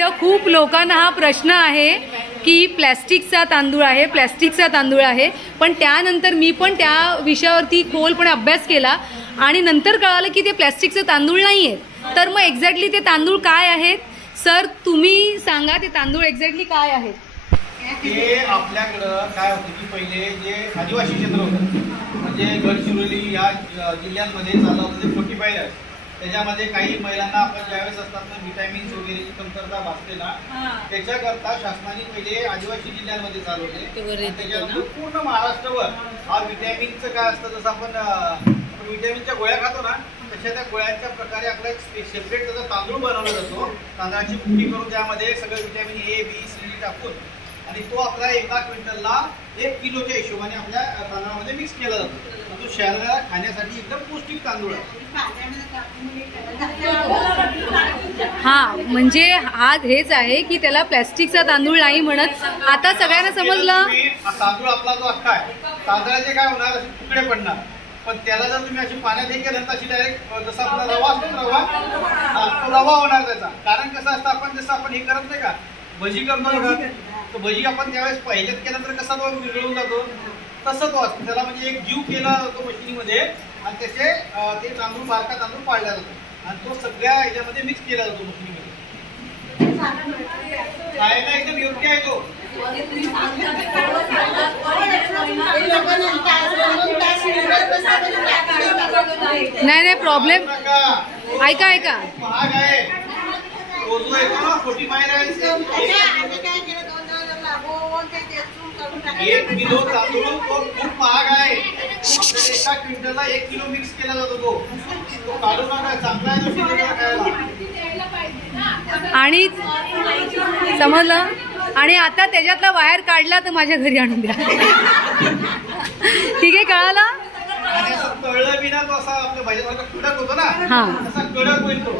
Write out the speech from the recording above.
इथं खूप लोकांना हा प्रश्न आहे की प्लॅस्टिकचा तांदूळ आहे, प्लॅस्टिकचा तांदूळ आहे. पण त्यानंतर मी पण त्या विषयावरती खोलपणे अभ्यास केला आणि नंतर कळालं की ते प्लॅस्टिकचे तांदूळ नाही आहेत. तर मग एक्झॅक्टली ते तांदूळ काय आहेत सर, तुम्ही सांगा ते तांदूळ एक्झॅक्टली काय आहेत. ते आपल्याकडं काय होतं की पहिले जे आदिवासी क्षेत्र होतं म्हणजे गडचिरोली या जिल्ह्यांमध्ये चाललं होतं ते 45 आहे. त्याच्यामध्ये काही महिलांना आपण ज्यावेळेस असतात ना व्हिटॅमिन्स वगैरेची कमतरता भासतेला त्याच्याकरता शासनाने पहिले आदिवासी जिल्ह्यांमध्ये चालवले. त्याच्यानंतर पूर्ण महाराष्ट्रावर हा व्हिटॅमिनचं काय असतं, जसं आपण व्हिटॅमिनच्या गोळ्या खातो ना तशा त्या गोळ्यांच्या प्रकारे आपला एक सेपरेट त्याचा तांदूळ बनवला जातो. तांदळाची पुडी करून त्यामध्ये सगळं व्हिटॅमिन ए बी सी टाकून आणि तो आपला एका क्विंटलला 1 किलोच्या हिशोबाने आपल्या तांदळामध्ये मिक्स केला जातो. तो शरीराला खाण्यासाठी एकदम पौष्टिक तांदूळ आहे. हा म्हणजे हा हेच आहे की त्याला प्लॅस्टिकचा तांदूळ नाही म्हणत. आता सगळ्यांना समजलं. तांदूळ आपला जो अख्खा आहे तांदळाचे काय होणार, असे तुकडे पडणार. पण त्याला जर तुम्ही अशी पाण्यात हे केलं तर अशी डायरेक्ट जसा आपला रवा असतो तो रवा होणार त्याचा. कारण कसं असतं, आपण जसं आपण हे करत नाही का भजी करतो बघा, तर भजी आपण त्यावेळेस पहिल्यात केल्यानंतर कसा तो विरघळून जातो तसं तो असतो. त्याला म्हणजे एक जीव केला जातो मशिनीमध्ये आणि त्याचे ते तांदूळ बारका तांदूळ पाडला जातो आणि तो सगळ्या ह्याच्यामध्ये मिक्स केला जातो मशिनीमध्ये. खायला एकदम योग्य आहे तो. नाही प्रॉब्लेम ऐका महाग आहे तो जो येतो ना 45 आहे. 1 किलो तांदूळ तो खूप महाग आहे. एका क्विंटलला 1 किलो मिक्स केला जातो. तो काढू नका, चांगला आहे तो शिजवलेला खायला. आणि समजलं. आणि आता त्याच्यातला वायर काढला तर माझ्या घरी आणून द्या. ठीक आहे, कळाला. आणि असं तळलं बिना तो असा आपल्या भाजीसारखा कडक होतो ना, असा कडक होईल तो.